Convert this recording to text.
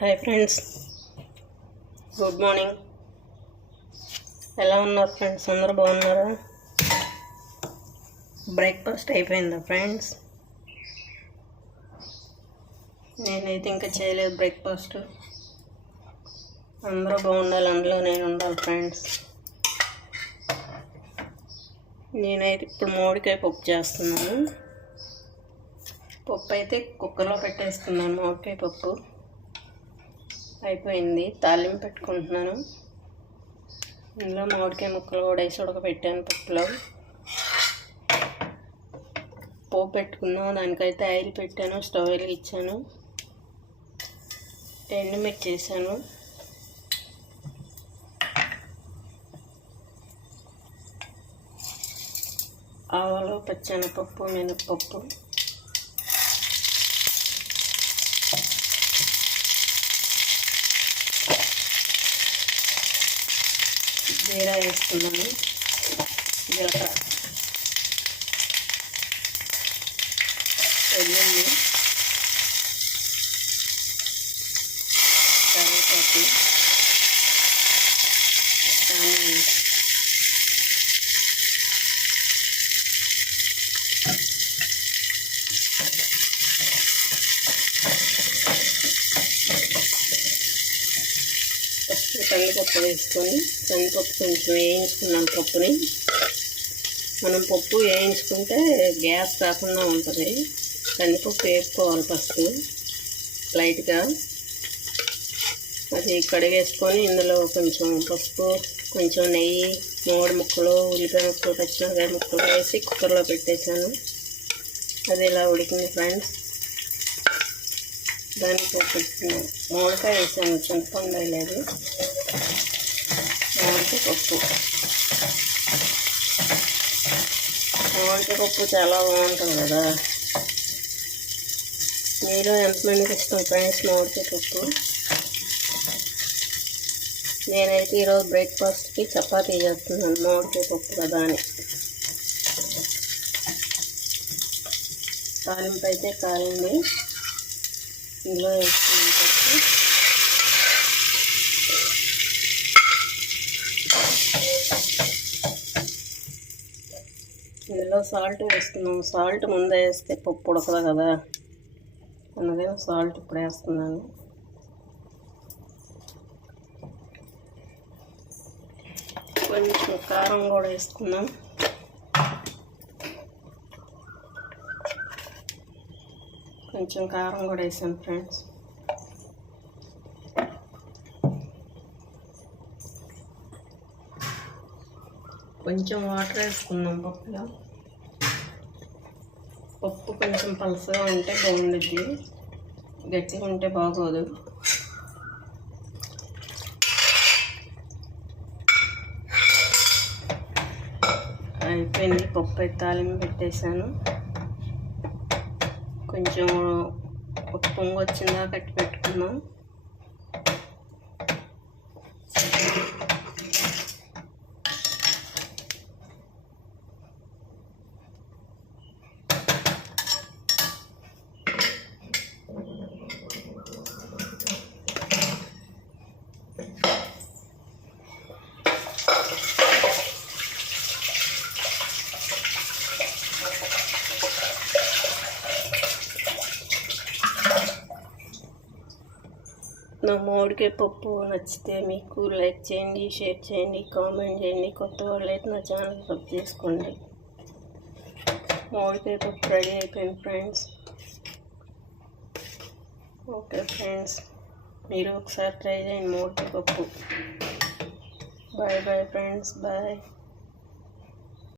Hi friends good morning ఎలా ఉన్నారు friends అందరూ బాగున్నారా? బ్రేక్ఫాస్ట్ అయిపోయిందా ఫ్రెండ్స్ నేనైతే ఇంకా చేయలేదు బ్రేక్ఫాస్ట్ అందరూ బాగుండాలి అందులో నేను ఉండాలి ఫ్రెండ్స్ నేనైతే ఇప్పుడు మామిడికాయ పప్పు చేస్తున్నాను. పప్పు అయితే కుక్కర్లో పెట్టేస్తున్నాను మామిడికాయ పప్పు. అయిపోయింది. తాలింపు పెట్టుకుంటున్నాను. ఇందులో మామిడికాయ ముక్కలు కూడా వేసి ఉడకబెట్టాను పప్పులో. పోపు పెట్టుకున్నాను. దానికైతే ఆయిల్ పెట్టాను. స్టవ్ వెలిగించాను. ఎండుమిర్చి చేశాను ఆవాలు పచ్చనపప్పు మినప్పప్పు జీరా వేసుకున్నాను జీలకర్ర వెల్లుల్లి కరివేపాకు కందిపప్పు వేసుకొని కందిపప్పు కొంచెం వేయించుకున్నాం పప్పుని. మనం పప్పు వేయించుకుంటే గ్యాస్ రాకుండా ఉంటుంది. కందిపప్పు వేసుకోవాలి ఫస్ట్ లైట్గా. అది కడిగేసుకొని ఇందులో కొంచెం పసుపు కొంచెం నెయ్యి మూడు ముక్కలు ఉల్లిపాయ ముక్కలు పచ్చిమిరకాయ ముక్కలు వేసి కుక్కర్లో పెట్టేశాను. అది ఇలా ఉడికింది ఫ్రెండ్స్. దానికి మూడకాయ వేసాను చింతపండు వేయలేదు. పప్పు మామిడికాయ పప్పు చాలా బాగుంటుంది కదా. మీరు ఎంతమందికి ఇష్టం ఫ్రెండ్స్ మామిడికాయ పప్పు నేనైతే ఈరోజు బ్రేక్ఫాస్ట్కి చపాతీ చేస్తున్నాను మామిడికాయ పప్పు కదా అని. తాలింపు అయితే కాలింది ఇందులో వేసుకున్నాం పప్పు ఇందులో సాల్ట్ వేస్తున్నాం సాల్ట్ ముందే వేస్తే పప్పు ఉడకదు కదా. అందుకే సాల్ట్ ఇప్పుడు వేస్తున్నాను. కొంచెం కారం కూడా వేసుకున్నాం కొంచెం కారం కూడా వేసాను ఫ్రెండ్స్. కొంచెం వాటర్ వేసుకుందాం పప్పులో. పప్పు కొంచెం పలసగా ఉంటే బాగుండుద్ది. గట్టిగా ఉంటే బాగోదు. అయిపోయింది. పప్పు అయితే తాలింపు పెట్టేశాను. కొంచెం ఒక పొంగు వచ్చిందా కట్టి పెట్టుకున్నాం నా మామిడికాయ పప్పు నచ్చితే మీకు లైక్ చేయండి షేర్ చేయండి కామెంట్ చేయండి. కొత్త వాళ్ళు అయితే నా ఛానల్ సబ్ చేసుకోండి. మామిడికాయ పప్పు రెడీ అయిపోయింది ఫ్రెండ్స్. ఓకే ఫ్రెండ్స్ మీరు ఒకసారి ట్రై చేయండి మామిడికాయ పప్పు. Bye bye friends bye.